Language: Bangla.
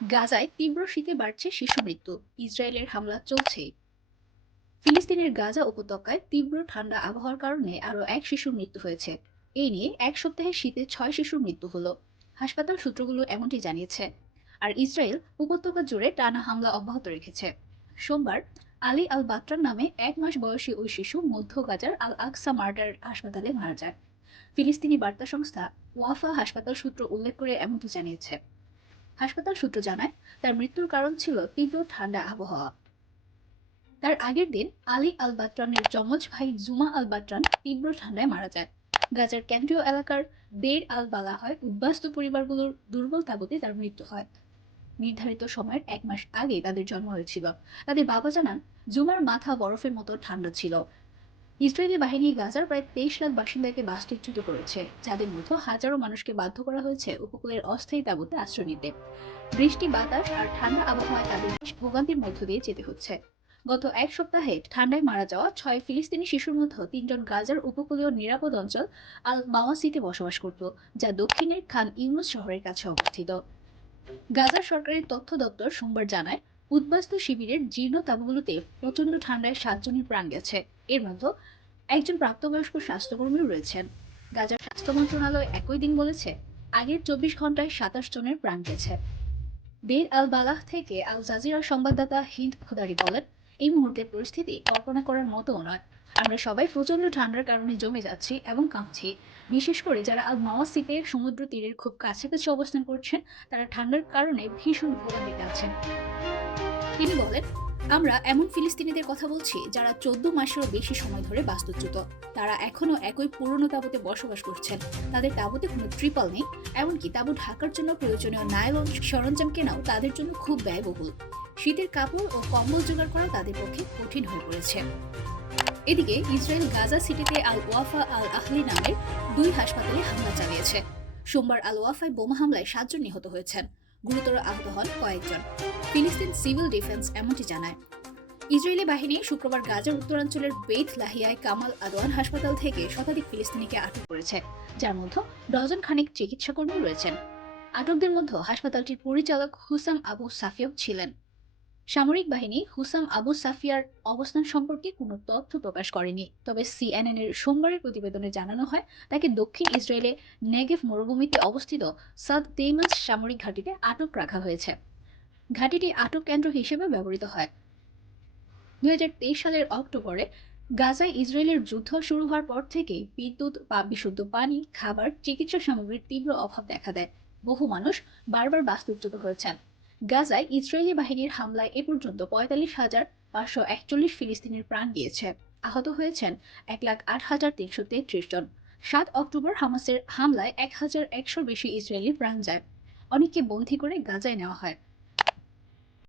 গাজায় তীব্র শীতে বাড়ছে শিশু মৃত্যু। ইসরায়েলের হামলা চলছেই। ফিলিস্তিনের গাজা উপত্যকায় তীব্র ঠান্ডা আবহাওয়ার কারণে আরও এক শিশুর মৃত্যু হয়েছে। এই নিয়ে এক সপ্তাহে শীতে 6 শিশুর মৃত্যু হলো। হাসপাতাল সূত্রগুলো এমনটি জানিয়েছে। আর ইসরায়েল উপত্যকা জুড়ে টানা হামলা অব্যাহত রেখেছে। সোমবার আলী আল বাত্রার নামে 1 মাস বয়সী ওই শিশু মধ্য গাজার আল আকসা মার্টার হাসপাতালে মারা যায়। ফিলিস্তিনি বার্তা সংস্থা ওয়াফা হাসপাতাল সূত্র উল্লেখ করে এমনটি জানিয়েছে। হাসপাতাল সূত্র জানায়, তার মৃত্যুর কারণ ছিল তীব্র ঠান্ডা আবহাওয়া। তার আগের দিন আলী আল বাত্রানের যমজ ভাই জুমা আল বাত্রান তীব্র ঠান্ডায় মারা যায়। গাজার কেন্দ্রীয় এলাকার দের আল বালাহায় উদ্বাস্তু পরিবারগুলোর দুর্বল তাবুতে তার মৃত্যু হয়। নির্ধারিত সময়ের 1 মাস আগে তাদের জন্ম হয়েছিল। তাদের বাবা জানান, জুমার মাথা বরফের মতো ঠান্ডা ছিল। ইসরায়েলি বাহিনী গাজার প্রায় 23 লাখ বাসিন্দাকে বাস্তুচ্যুত করেছে, যাদের মধ্যে হাজারো মানুষকে বাধ্য করা হয়েছে উপকূলের অস্থায়ী তাঁবুতে আশ্রয় নিতে। বৃষ্টি, বাতাস আর ঠান্ডা আবহাওয়ায় তাদের ভোগান্তির মধ্য দিয়ে যেতে হচ্ছে। গত এক সপ্তাহে ঠান্ডায় মারা যাওয়া 6 ফিলিস্তিনি শিশুর মধ্যে 3জন গাজার উপকূলীয় নিরাপদ অঞ্চল আল মাওয়াসিতে বসবাস করত, যা দক্ষিণের খান ইউনুস শহরের কাছে অবস্থিত। গাজার সরকারি তথ্য দপ্তর সোমবার জানায়, উদ্বাস্তু শিবিরের জীর্ণ তাঁবুগুলোতে প্রচণ্ড ঠান্ডায় 7 জনের প্রাণ গেছে। এর মধ্যে একজন প্রাপ্তবয়স্ক স্বাস্থ্যকর্মীও রয়েছেন। গাজার স্বাস্থ্য মন্ত্রণালয় একই দিন বলেছে, আগের 24 ঘন্টায় 27 জনের প্রাণ গেছে। দের আল বালাহ থেকে আল জাজিরার সংবাদদাতা হিন্দ খুদারি বলেন, এই মুহূর্তে পরিস্থিতি কল্পনা করার মতও নয়। আমরা সবাই প্রচণ্ড ঠান্ডার কারণে জমে যাচ্ছি এবং কাঁপছি। বিশেষ করে যারা আল মাওয়াসিতে সমুদ্র তীরের খুব কাছাকাছি অবস্থান করছেন, তারা ঠান্ডার কারণে ভীষণ ভোগান্তিতে আছেন। তিনি বলেন, আমরা এমন ফিলিস্তিনিদের কথা বলছি যারা 14 মাসেরও বেশি সময় ধরে বাস্তুচ্যুত। তারা এখনো একই পুরনো তাঁবুতে বসবাস করছেন। তাদের তাঁবুতে কোনো ট্রিপল নেই। এমনকি তাঁবু ঢাকার জন্য প্রয়োজনীয় নাইলন সরঞ্জাম কেনাও তাদের জন্য খুব ব্যয়বহুল। শীতের কাপড় ও কম্বল জোগাড় করা তাদের পক্ষে কঠিন হয়ে পড়েছে। এদিকে ইসরায়েল গাজা সিটিতে আল ওয়াফা আল আহলি নামের 2 হাসপাতালে হামলা চালিয়েছে। সোমবার আল ওয়াফায় বোমা হামলায় 7 জন নিহত হয়েছেন। গুরুতর আহত হন কয়েকজন। ফিলিস্তিন সিভিল ডিফেন্স এমনটি জানায়। ইসরায়েলি বাহিনী শুক্রবার গাজার উত্তরাঞ্চলের বেইত লাহিয়ায় কামাল আদওয়ান হাসপাতাল থেকে শতাধিক ফিলিস্তিনিকে আটক করেছে, যার মধ্যে ডজন খানেক চিকিৎসাকর্মী রয়েছেন। আটকদের মধ্যে হাসপাতালটির পরিচালক হুসাম আবু সাফিয়াও ছিলেন। সামরিক বাহিনী হুসাম আবু সাফিয়ার অবস্থান সম্পর্কে কোনো তথ্য প্রকাশ করেনি, তবে সিএনএন এর সোমবারের প্রতিবেদনে জানানো হয়, তাকে দক্ষিণ ইসরায়েলে নেগেভ মরুভূমিতে অবস্থিত সাদ তেইমাস সামরিক ঘাঁটিতে আটক রাখা হয়েছে। ঘাঁটিটি আটক কেন্দ্র হিসেবে ব্যবহৃত হয়। 2023 সালের অক্টোবরে গাজায় ইসরায়েলের যুদ্ধ শুরু হওয়ার পর থেকেই বিদ্যুৎ বা বিশুদ্ধ পানি, খাবার, চিকিৎসা সামগ্রীর তীব্র অভাব দেখা দেয়। বহু মানুষ বারবার বাস্তুচ্যুত হয়েছেন। গাজায় ইসরায়েলি বাহিনীর হামলায় এ পর্যন্ত 45,541 ফিলিস্তিনির প্রাণ গিয়েছে। আহত হয়েছেন 1,08,333 জন। 7 অক্টোবর হামাসের হামলায় 1,100-র বেশি ইসরায়েলি প্রাণ যায়। অনেককে বন্দী করে গাজায় নেওয়া হয়।